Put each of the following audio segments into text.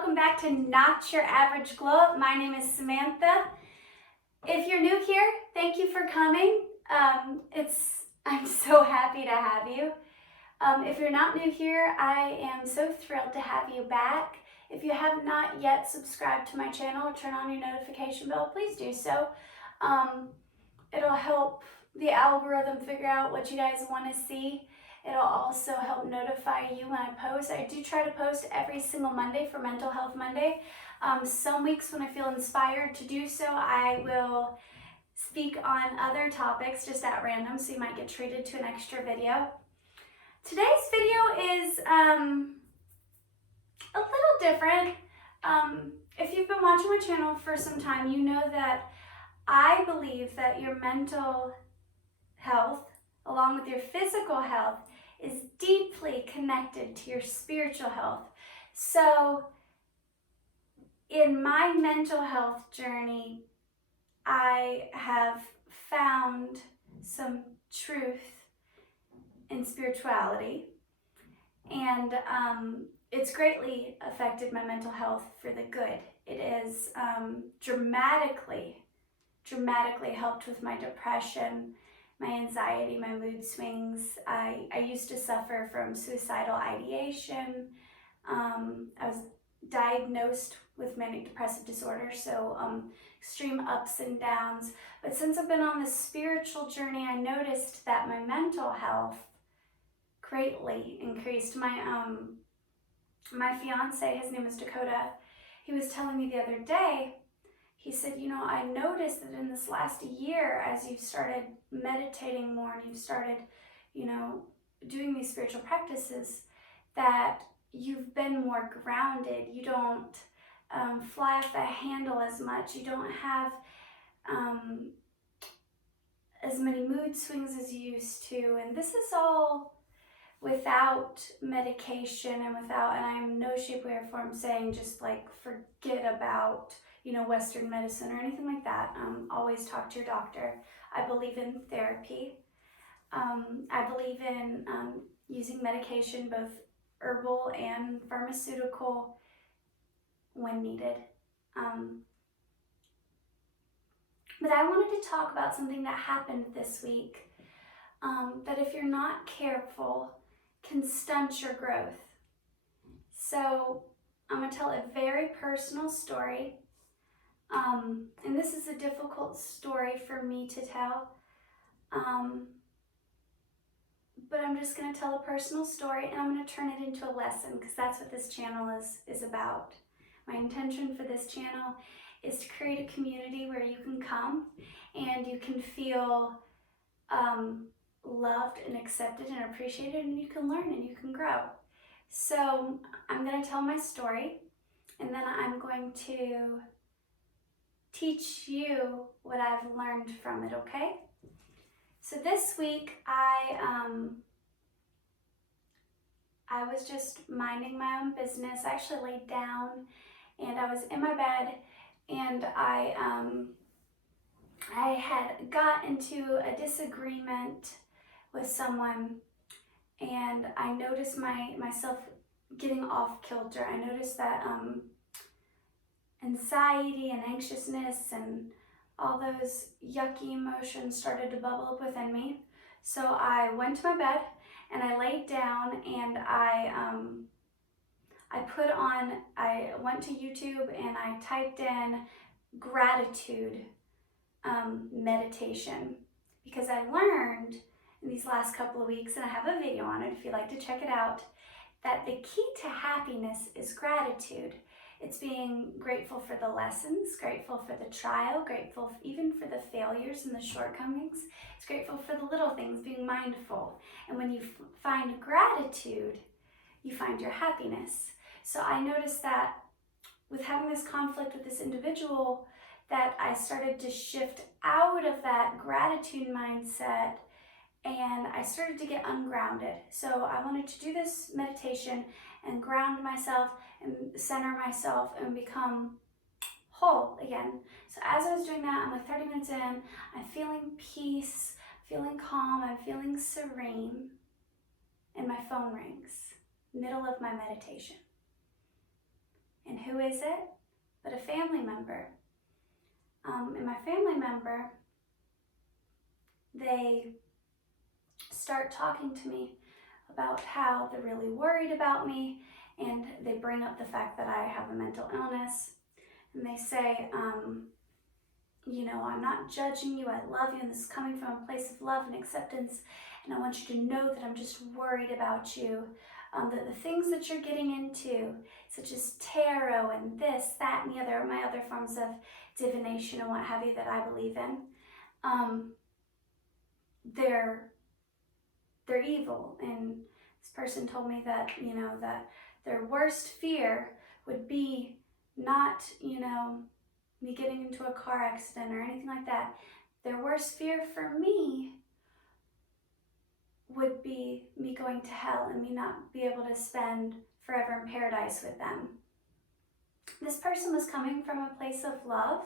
welcome back to Not Your Average Glow Up. My name is Samantha. If you're new here, thank you for coming. I'm so happy to have you. If you're not new here, I am so thrilled to have you back. If you have not yet subscribed to my channel or turn on your notification bell, please do so. It'll help the algorithm figure out what you guys want to see. It'll also help notify you when I post. I do try to post every single Monday for Mental Health Monday. Some weeks when I feel inspired to do so, I will speak on other topics just at random, so you might get treated to an extra video. Today's video is a little different. If you've been watching my channel for some time, you know that I believe that your mental health, along with your physical health, is deeply connected to your spiritual health. So in my mental health journey, I have found some truth in spirituality, and it's greatly affected my mental health for the good. It has dramatically helped with my depression, my anxiety, my mood swings. I used to suffer from suicidal ideation. I was diagnosed with manic depressive disorder, so extreme ups and downs. But since I've been on this spiritual journey, I noticed that my mental health greatly increased. My fiance, his name is Dakota, he was telling me the other day, he said, I noticed that in this last year, as you've started meditating more and you've started, doing these spiritual practices, that you've been more grounded. You don't fly off the handle as much. You don't have as many mood swings as you used to. And this is all without medication and I'm in no shape, way, or form saying just like forget about Western medicine or anything like that. Always talk to your doctor. I believe in therapy. I believe in using medication, both herbal and pharmaceutical, when needed. But I wanted to talk about something that happened this week that, if you're not careful, can stunt your growth. So I'm going to tell a very personal story. And this is a difficult story for me to tell. But I'm just going to tell a personal story, and I'm going to turn it into a lesson, because that's what this channel is about. My intention for this channel is to create a community where you can come and you can feel loved and accepted and appreciated, and you can learn and you can grow. So I'm going to tell my story, and then I'm going to teach you what I've learned from it, okay? So this week I was just minding my own business. I actually laid down and I was in my bed, and I had got into a disagreement with someone, and I noticed myself getting off kilter. I noticed that anxiety and anxiousness and all those yucky emotions started to bubble up within me. So I went to my bed and I laid down, and I went to YouTube and I typed in gratitude meditation, because I learned in these last couple of weeks, and I have a video on it if you'd like to check it out, that the key to happiness is gratitude. It's being grateful for the lessons, grateful for the trial, grateful even for the failures and the shortcomings. It's grateful for the little things, being mindful. And when you find gratitude, you find your happiness. So I noticed that with having this conflict with this individual, that I started to shift out of that gratitude mindset, and I started to get ungrounded. So I wanted to do this meditation and ground myself and center myself and become whole again. So as I was doing that, I'm like 30 minutes in, I'm feeling peace, feeling calm, I'm feeling serene, and my phone rings, middle of my meditation. And who is it but a family member? And my family member, they start talking to me about how they're really worried about me, and they bring up the fact that I have a mental illness, and they say, you know, I'm not judging you, I love you, and this is coming from a place of love and acceptance, and I want you to know that I'm just worried about you, that the things that you're getting into, such as tarot and this, that, and the other, my other forms of divination and what have you that I believe in, they're evil. And this person told me that, you know, that their worst fear would be not, you know, me getting into a car accident or anything like that. Their worst fear for me would be me going to hell and me not be able to spend forever in paradise with them. This person was coming from a place of love.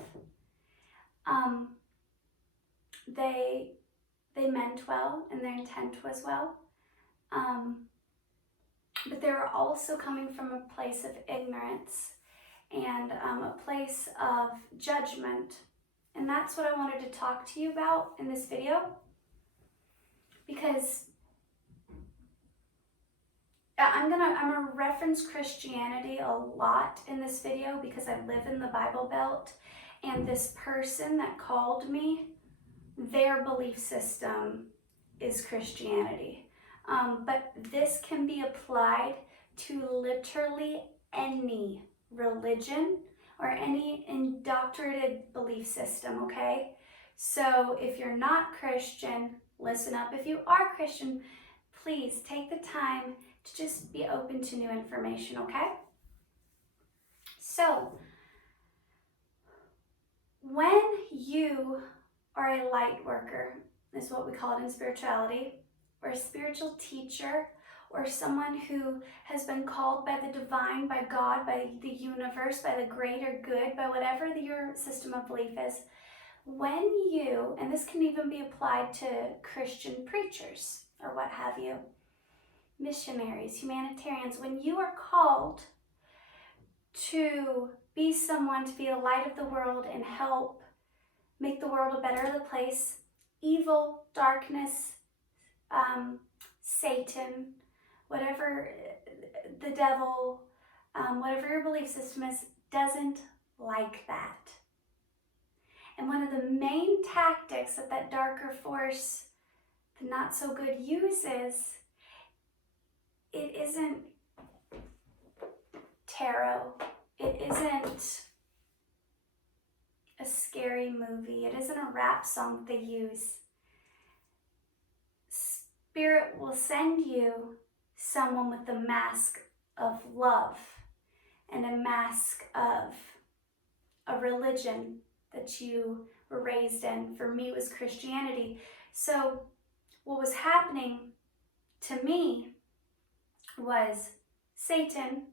They meant well and their intent was well. But they were also coming from a place of ignorance and a place of judgment. And that's what I wanted to talk to you about in this video, because I'm gonna reference Christianity a lot in this video because I live in the Bible Belt, and this person that called me, their belief system is Christianity. But this can be applied to literally any religion or any indoctrinated belief system, okay? So if you're not Christian, listen up. If you are Christian, please take the time to just be open to new information, okay? So, when you are a light worker, is what we call it in spirituality, or a spiritual teacher, or someone who has been called by the divine, by God, by the universe, by the greater good, by whatever your system of belief is, when you, and this can even be applied to Christian preachers or what have you, missionaries, humanitarians, when you are called to be someone, to be a light of the world and help make the world a better place, evil, darkness, Satan, whatever the devil, whatever your belief system is, doesn't like that. And one of the main tactics that that darker force, the not so good, uses, it isn't tarot, it isn't a scary movie, it isn't a rap song they use. Spirit will send you someone with a mask of love and a mask of a religion that you were raised in. For me, it was Christianity. So what was happening to me was Satan,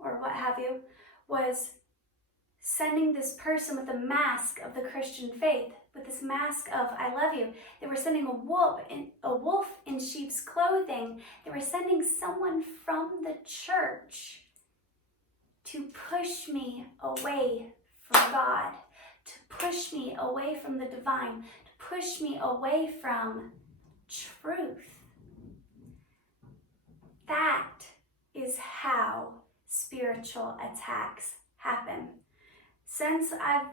or what have you, was sending this person with a mask of the Christian faith, with this mask of I love you. They were sending a wolf in sheep's clothing. They were sending someone from the church to push me away from God, to push me away from the divine, to push me away from truth. That is how spiritual attacks happen. Since I've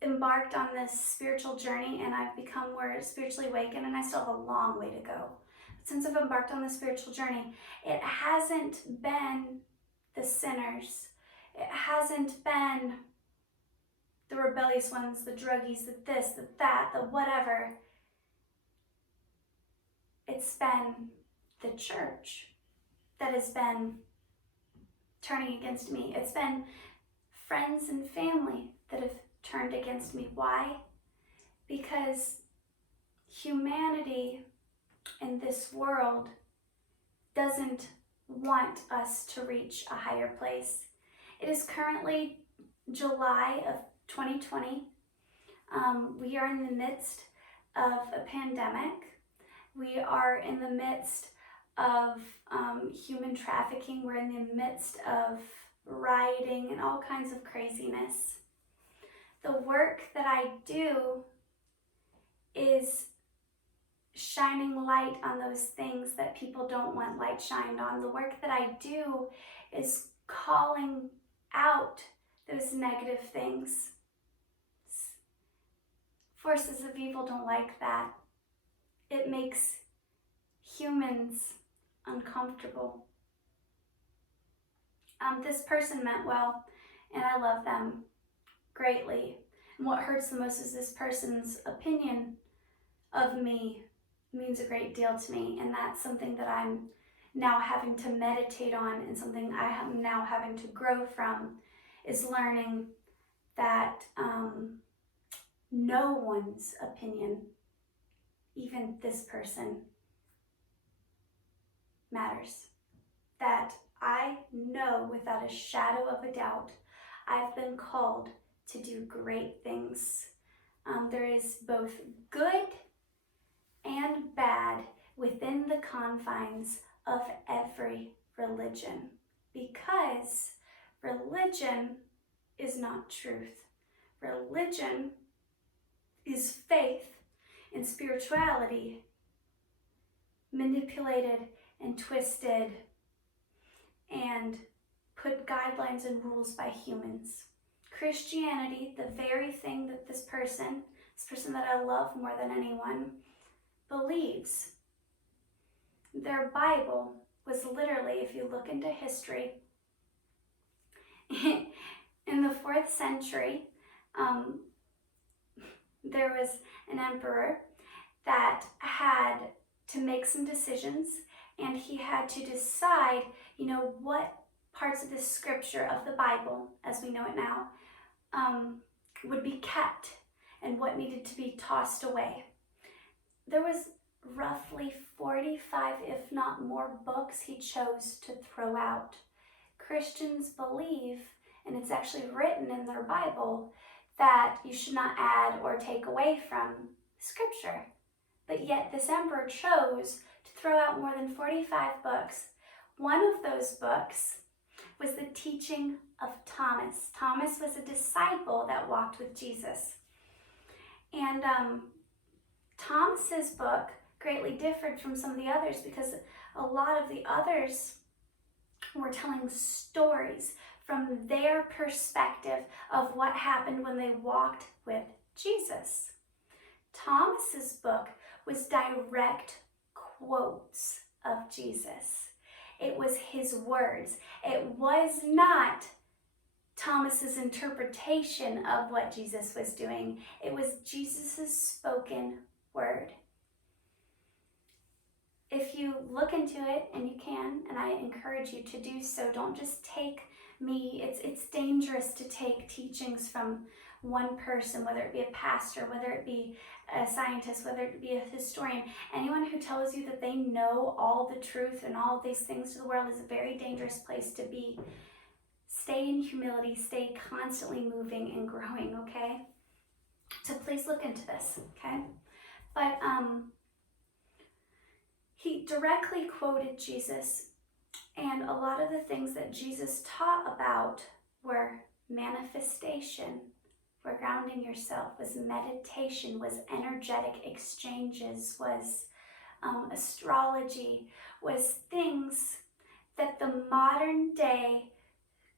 embarked on this spiritual journey and I've become more spiritually awakened, and I still have a long way to go, but since I've embarked on this spiritual journey, it hasn't been the sinners, it hasn't been the rebellious ones, the druggies, the this, the that, the whatever. It's been the church that has been turning against me. It's been friends and family that have turned against me. Why? Because humanity in this world doesn't want us to reach a higher place. It is currently July of 2020. We are in the midst of a pandemic. We are in the midst of human trafficking. We're in the midst of rioting, and all kinds of craziness. The work that I do is shining light on those things that people don't want light shined on. The work that I do is calling out those negative things. Forces of evil don't like that. It makes humans uncomfortable. This person meant well, and I love them greatly. And what hurts the most is this person's opinion of me means a great deal to me, and that's something that I'm now having to meditate on, and something I am now having to grow from, is learning that no one's opinion, even this person, matters. That I know without a shadow of a doubt I've been called to do great things. There is both good and bad within the confines of every religion, because religion is not truth. Religion is faith and spirituality manipulated and twisted and put guidelines and rules by humans. Christianity, the very thing that this person that I love more than anyone, believes. Their Bible was literally, if you look into history, in the 4th century, there was an emperor that had to make some decisions, and he had to decide, what parts of the scripture of the Bible, as we know it now, would be kept and what needed to be tossed away. There was roughly 45, if not more, books he chose to throw out. Christians believe, and it's actually written in their Bible, that you should not add or take away from scripture. But yet this emperor chose to throw out more than 45 books. One of those books was the teaching of Thomas. Thomas was a disciple that walked with Jesus. And Thomas's book greatly differed from some of the others, because a lot of the others were telling stories from their perspective of what happened when they walked with Jesus. Thomas's book was direct quotes of Jesus. It was his words. It was not Thomas's interpretation of what Jesus was doing. It was Jesus's spoken word. If you look into it, and you can, and I encourage you to do so, don't just take me. It's dangerous to take teachings from one person, whether it be a pastor, whether it be a scientist, whether it be a historian. Anyone who tells you that they know all the truth and all of these things to the world is a very dangerous place to be. Stay in humility, stay constantly moving and growing, okay? So please look into this, okay? But he directly quoted Jesus, and a lot of the things that Jesus taught about were manifestation, were grounding yourself, was meditation, was energetic exchanges, was astrology, was things that the modern day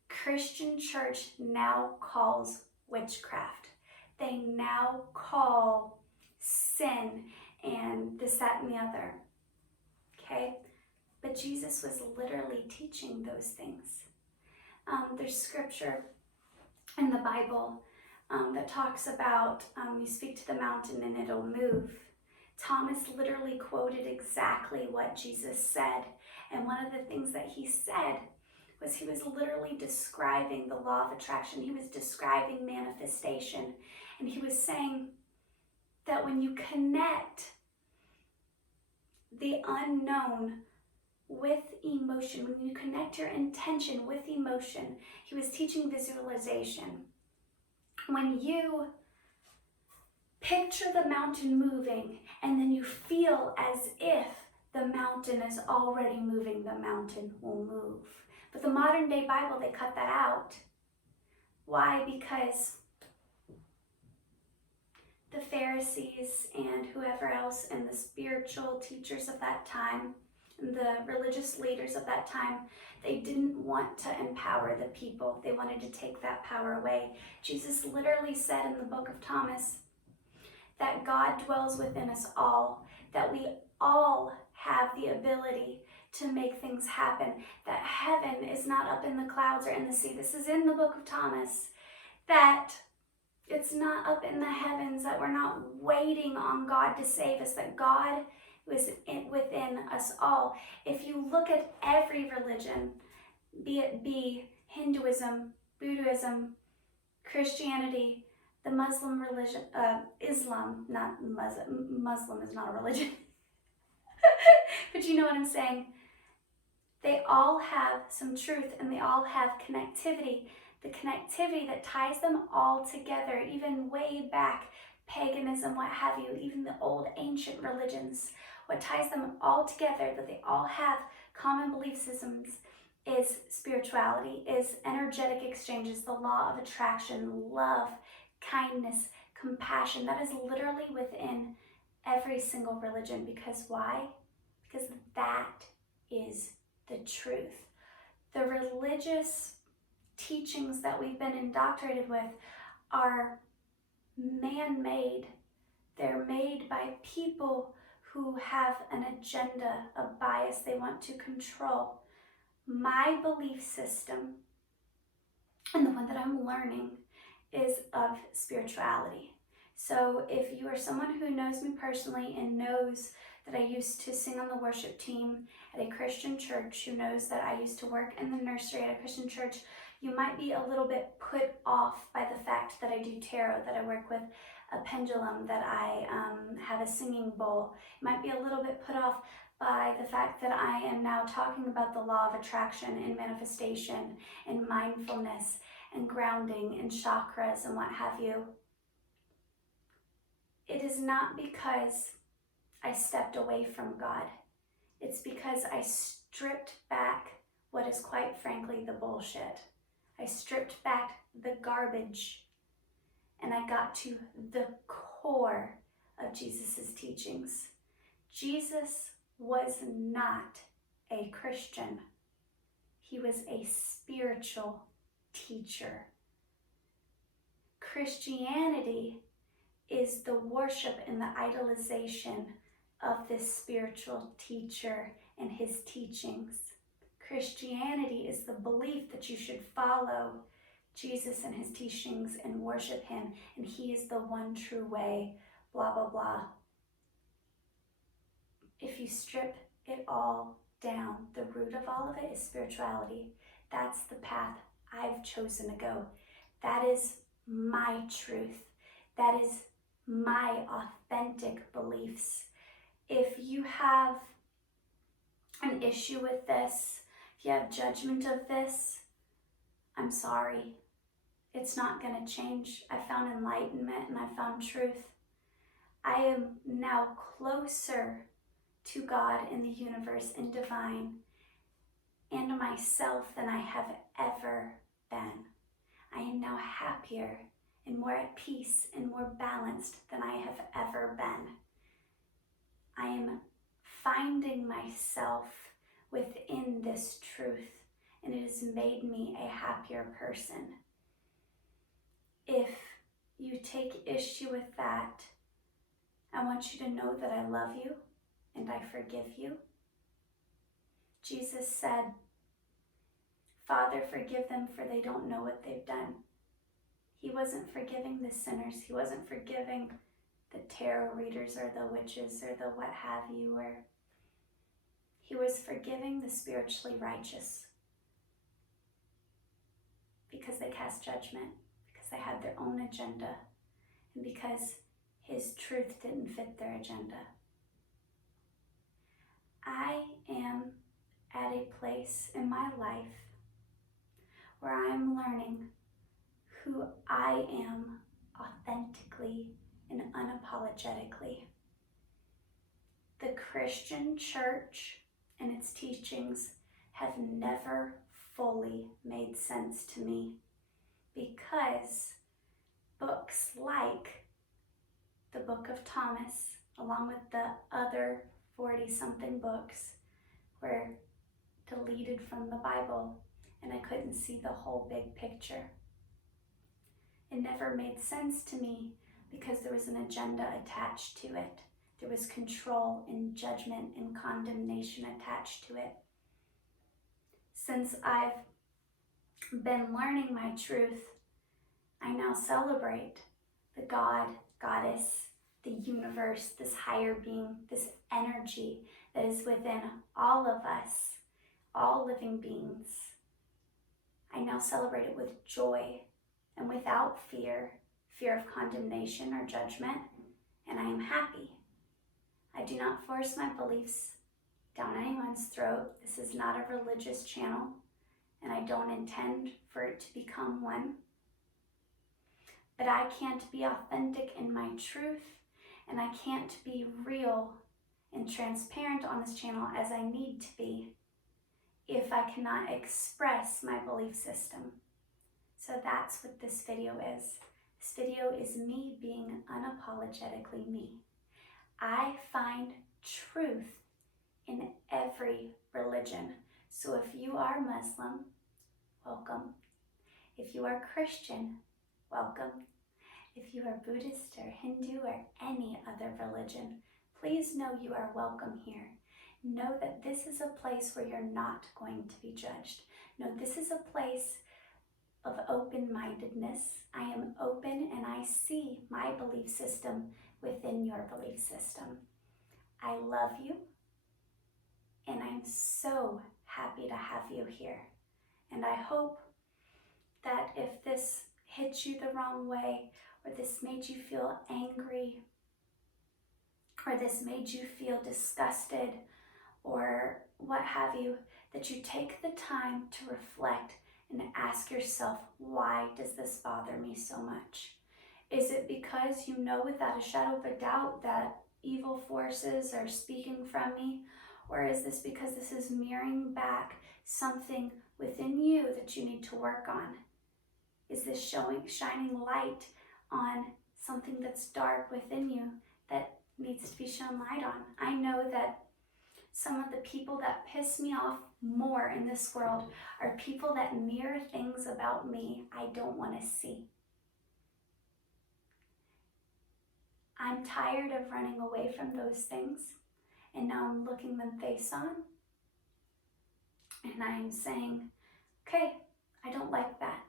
Christian church now calls witchcraft. They now call sin and this, that, and the other. Okay? But Jesus was literally teaching those things. There's scripture in the Bible that talks about you speak to the mountain and it'll move. Thomas literally quoted exactly what Jesus said. And one of the things that he said was he was literally describing the law of attraction. He was describing manifestation. And he was saying that when you connect the unknown with emotion, when you connect your intention with emotion, he was teaching visualization. When you picture the mountain moving and then you feel as if the mountain is already moving, the mountain will move. But the modern day Bible, they cut that out. Why? Because the Pharisees and whoever else and the spiritual teachers of that time, and the religious leaders of that time, they didn't want to empower the people. They wanted to take that power away. Jesus literally said in the book of Thomas that God dwells within us all, that we all have the ability to make things happen, that heaven is not up in the clouds or in the sea. This is in the book of Thomas, that it's not up in the heavens, that we're not waiting on God to save us, that God is within us all. If you look at every religion, be it Hinduism, Buddhism, Christianity, the Muslim religion, Islam, not Muslim is not a religion, but you know what I'm saying. They all have some truth and they all have connectivity. The connectivity that ties them all together, even way back, paganism, what have you, even the old ancient religions, what ties them all together, that they all have common belief systems, is spirituality, is energetic exchanges, the law of attraction, love, kindness, compassion. That is literally within every single religion. Because why? Because that is the truth. The religious teachings that we've been indoctrinated with are man-made. They're made by people who have an agenda, a bias they want to control. My belief system, and the one that I'm learning, is of spirituality. So if you are someone who knows me personally and knows that I used to sing on the worship team at a Christian church, who knows that I used to work in the nursery at a Christian church, you might be a little bit put off by the fact that I do tarot, that I work with a pendulum, that I have a singing bowl. You might be a little bit put off by the fact that I am now talking about the law of attraction and manifestation and mindfulness and grounding and chakras and what have you. It is not because I stepped away from God. It's because I stripped back what is quite frankly the bullshit. I stripped back the garbage and I got to the core of Jesus's teachings. Jesus was not a Christian. He was a spiritual teacher. Christianity is the worship and the idolization of this spiritual teacher and his teachings. Christianity is the belief that you should follow Jesus and his teachings and worship him, and he is the one true way, blah, blah, blah. If you strip it all down, the root of all of it is spirituality. That's the path I've chosen to go. That is my truth. That is my authentic beliefs. If you have an issue with this, if you have judgment of this, I'm sorry. It's not going to change. I found enlightenment and I found truth. I am now closer to God in the universe and divine and myself than I have ever been. I am now happier and more at peace and more balanced than I have ever been. I am finding myself within this truth, and it has made me a happier person. If you take issue with that, I want you to know that I love you and I forgive you. Jesus said, Father, forgive them, for they don't know what they've done. He wasn't forgiving the sinners. He wasn't forgiving the tarot readers or the witches or the what have you. Or he was forgiving the spiritually righteous because they cast judgment, because they had their own agenda, and because his truth didn't fit their agenda. I am at a place in my life where I'm learning who I am authentically and unapologetically. The Christian church and its teachings have never fully made sense to me, because books like the Book of Thomas, along with the other 40-something books, were deleted from the Bible, and I couldn't see the whole big picture. It never made sense to me because there was an agenda attached to it. There was control and judgment and condemnation attached to it. Since I've been learning my truth, I now celebrate the God, Goddess, the universe, this higher being, this energy that is within all of us, all living beings. I now celebrate it with joy and without fear of condemnation or judgment, and I am happy. I do not force my beliefs down anyone's throat. This is not a religious channel, and I don't intend for it to become one. But I can't be authentic in my truth, and I can't be real and transparent on this channel as I need to be if I cannot express my belief system. So that's what this video is. This video is me being unapologetically me. I find truth in every religion. So if you are Muslim, welcome. If you are Christian, welcome. If you are Buddhist or Hindu or any other religion, please know you are welcome here. Know that this is a place where you're not going to be judged. No, this is a place of open-mindedness. I am open and I see my belief system within your belief system. I love you, and I'm so happy to have you here. And I hope that if this hit you the wrong way, or this made you feel angry, or this made you feel disgusted, or what have you, that you take the time to reflect and ask yourself, why does this bother me so much? Is it because you know without a shadow of a doubt that evil forces are speaking from me? Or is this because this is mirroring back something within you that you need to work on? Is this shining light on something that's dark within you that needs to be shown light on? I know that some of the people that piss me off more in this world are people that mirror things about me I don't want to see. I'm tired of running away from those things, and now I'm looking them face on, and I'm saying, okay, I don't like that,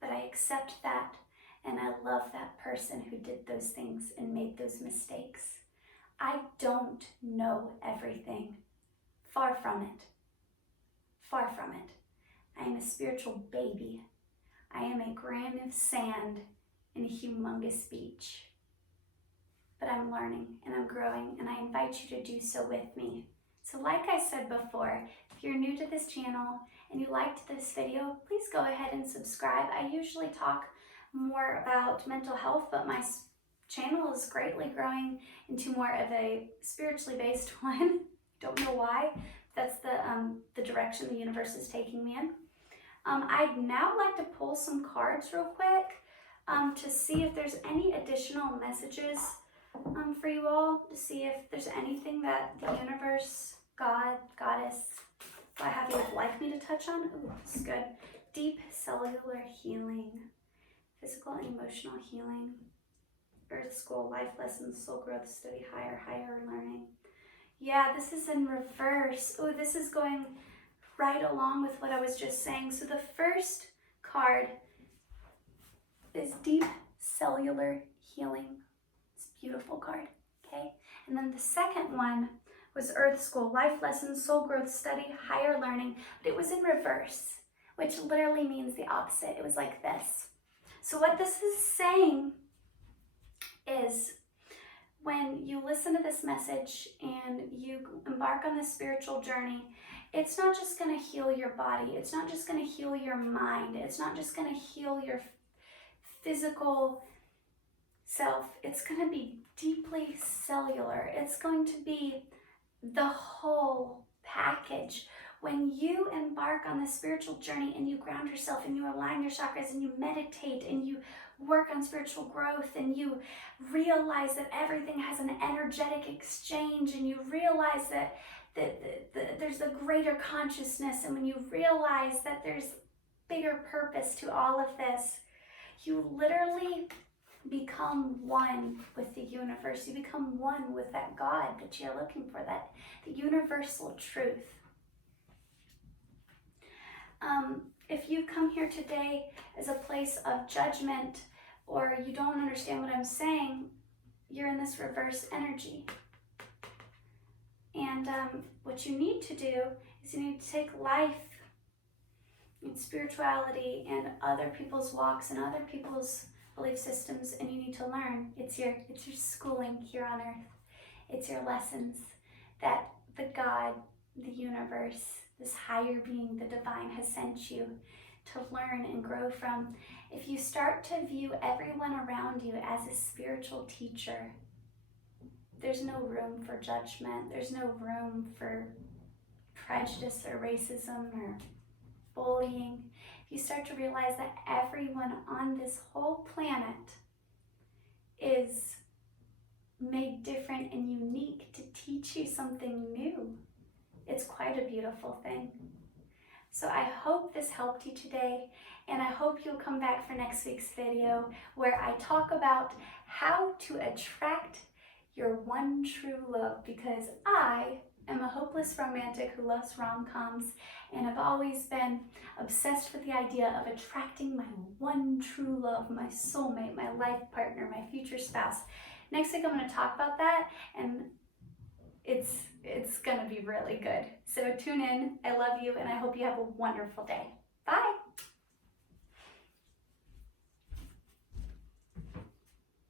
but I accept that, and I love that person who did those things and made those mistakes. I don't know everything. Far from it. Far from it. I am a spiritual baby. I am a grain of sand in a humongous beach. But I'm learning and I'm growing, and I invite you to do so with me. So like I said before, if you're new to this channel and you liked this video, please go ahead and subscribe. I usually talk more about mental health, but my channel is greatly growing into more of a spiritually based one. Don't know why. That's the direction the universe is taking me in. I'd now like to pull some cards real quick to see if there's any additional messages for you all, to see if there's anything that the universe, God, Goddess, what have you, would like me to touch on. Ooh, this is good. Deep cellular healing, physical and emotional healing, Earth School, life lessons, soul growth, study higher learning. Yeah, this is in reverse. Oh, this is going right along with what I was just saying. So the first card is deep cellular healing. It's a beautiful card, okay? And then the second one was Earth School, life lessons, soul growth, study, higher learning, but it was in reverse, which literally means the opposite. It was like this. So what this is saying is, when you listen to this message and you embark on this spiritual journey, it's not just going to heal your body. It's not just going to heal your mind. It's not just going to heal your physical self. It's going to be deeply cellular. It's going to be the whole package When you embark on this spiritual journey and you ground yourself and you align your chakras and you meditate and you work on spiritual growth and you realize that everything has an energetic exchange and you realize that there's a greater consciousness, and when you realize that there's bigger purpose to all of this, you literally become one with the universe. You become one with that God that you're looking for, that the universal truth. If you come here today as a place of judgment, or you don't understand what I'm saying, you're in this reverse energy. And what you need to do is you need to take life and spirituality and other people's walks and other people's belief systems, and you need to learn. It's your schooling here on earth. It's your lessons that the God, the universe, this higher being, the divine, has sent you to learn and grow from. If you start to view everyone around you as a spiritual teacher, there's no room for judgment. There's no room for prejudice or racism or bullying. If you start to realize that everyone on this whole planet is made different and unique to teach you something new, it's quite a beautiful thing. So I hope this helped you today, and I hope you'll come back for next week's video where I talk about how to attract your one true love, because I am a hopeless romantic who loves rom-coms, and I've always been obsessed with the idea of attracting my one true love, my soulmate, my life partner, my future spouse. Next week I'm going to talk about that, and it's going to be really good. So tune in. I love you, and I hope you have a wonderful day. Bye.